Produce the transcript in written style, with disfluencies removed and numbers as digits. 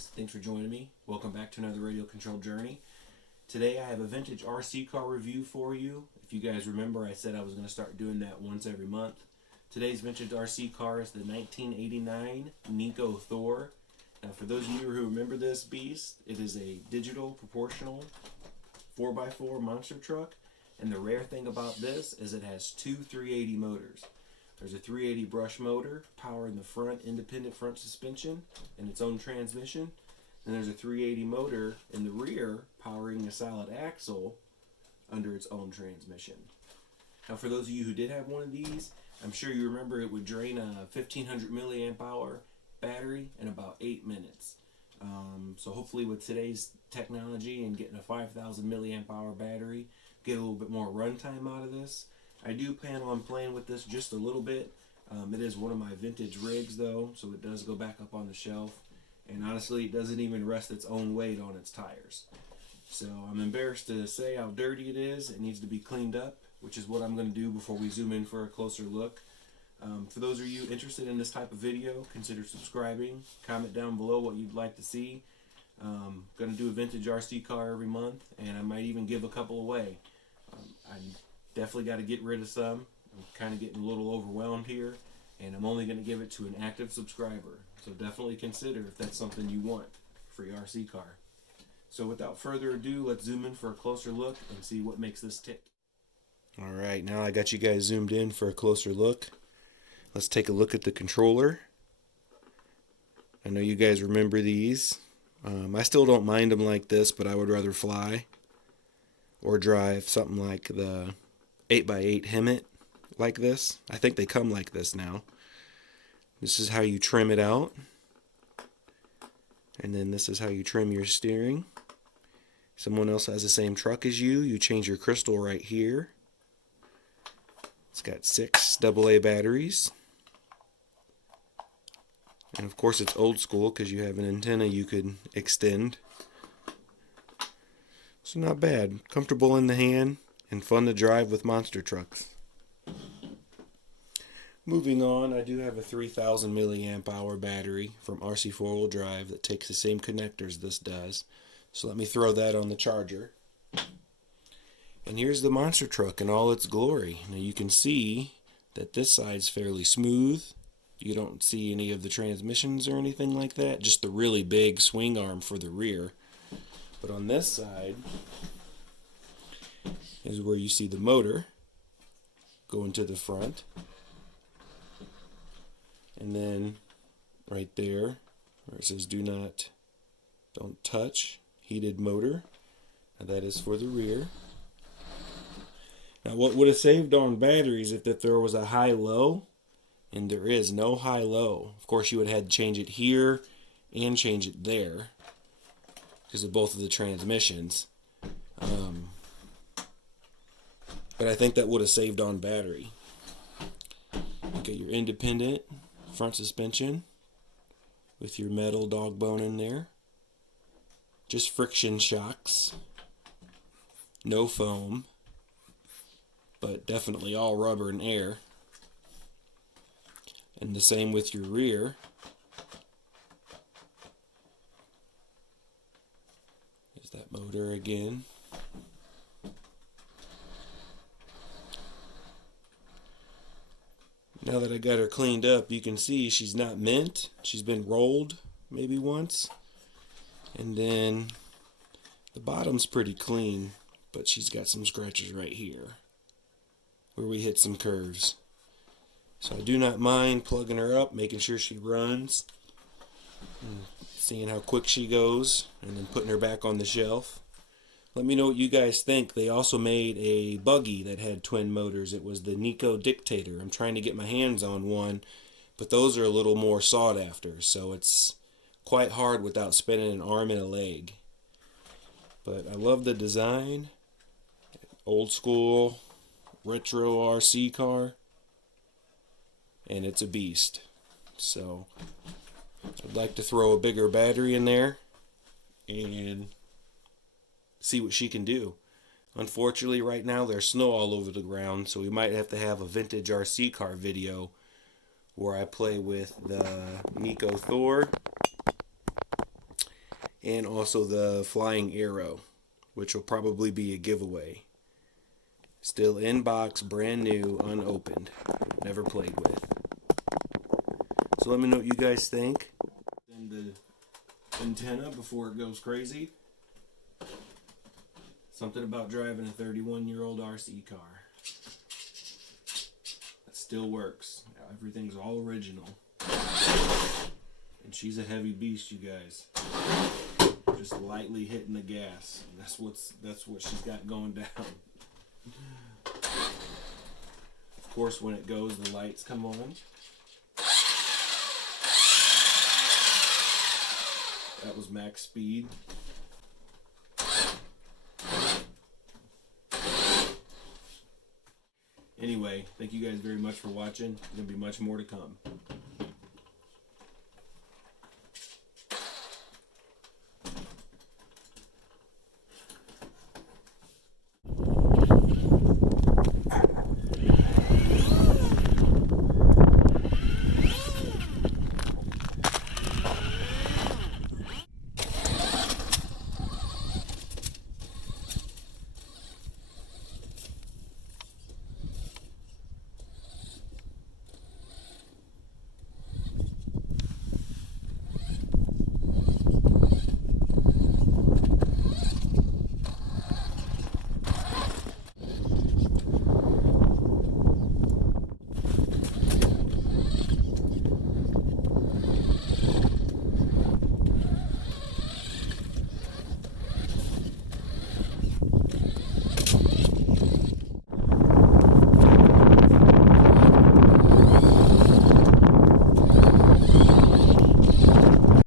guys, thanks for joining me. Welcome back to another radio controlled journey. Today I have a vintage RC car review for you. If you guys remember, I said I was going to start doing that once every month. Today's vintage RC car is the 1989 Nikko Thor. Now for those of you who remember this beast, it is a digital proportional 4x4 monster truck. And the rare thing about this is it has two 380 motors. There's a 380 brush motor powering the front independent front suspension and its own transmission. And there's a 380 motor in the rear powering a solid axle under its own transmission. Now for those of you who did have one of these, I'm sure you remember it would drain a 1500 milliamp hour battery in about 8 minutes. So hopefully with today's technology and getting a 5000 milliamp hour battery, get a little bit more runtime out of this. I do plan on playing with this just a little bit. It is one of my vintage rigs though, so it does go back up on the shelf. And honestly, it doesn't even rest its own weight on its tires. So I'm embarrassed to say how dirty it is. It needs to be cleaned up, which is what I'm going to do before we zoom in for a closer look. For those of you interested in this type of video, consider subscribing. Comment down below what you'd like to see. Going to do a vintage RC car every month, and I might even give a couple away. I definitely got to get rid of some. I'm kind of getting a little overwhelmed here, and I'm only going to give it to an active subscriber. So definitely consider if that's something you want for your RC car. So without further ado, let's zoom in for a closer look and see what makes this tick. Alright, now I got you guys zoomed in for a closer look. Let's take a look at the controller. I know you guys remember these. I still don't mind them like this, but I would rather fly or drive something like the 8x8 Hemet like this. I think they come like this now. This is how you trim it out. And then this is how you trim your steering. Someone else has the same truck as you. You change your crystal right here. It's got 6 AA batteries. And of course it's old school because you have an antenna you could extend. So not bad. Comfortable in the hand and fun to drive with monster trucks. Moving on, I do have a 3000 milliamp hour battery from RC 4-wheel drive that takes the same connectors this does. So let me throw that on the charger. And here's the monster truck in all its glory. Now you can see that this side's fairly smooth. You don't see any of the transmissions or anything like that, just the really big swing arm for the rear. But on this side is where you see the motor going to the front. And then right there where it says don't touch, heated motor. Now that is for the rear. Now what would have saved on batteries if there was a high-low, and there is no high-low. Of course you would have had to change it here and change it there because of both of the transmissions. But I think that would have saved on battery. You get your independent front suspension with your metal dog bone in there. Just friction shocks. No foam. But definitely all rubber and air. And the same with your rear. There's that motor again. Now that I got her cleaned up, you can see she's not mint. She's been rolled maybe once. And then the bottom's pretty clean, but she's got some scratches right here where we hit some curves. So I do not mind plugging her up, making sure she runs, and seeing how quick she goes, and then putting her back on the shelf. Let me know what you guys think. They also made a buggy that had twin motors. It was the Nikko Dictator. I'm trying to get my hands on one, but those are a little more sought after, so it's quite hard without spending an arm and a leg. But I love the design. Old school, retro RC car. And it's a beast. So I'd like to throw a bigger battery in there and see what she can do. Unfortunately right now there's snow all over the ground, so we might have to have a vintage RC car video where I play with the Nikko Thor and also the flying arrow, which will probably be a giveaway. Still in box, brand new, unopened, never played with. So let me know what you guys think. And the antenna before it goes crazy. Something about driving a 31-year-old RC car. It still works. Everything's all original. And she's a heavy beast, you guys. Just lightly hitting the gas. And that's what she's got going down. Of course, when it goes, the lights come on. That was max speed. Anyway, thank you guys very much for watching. There's going to be much more to come.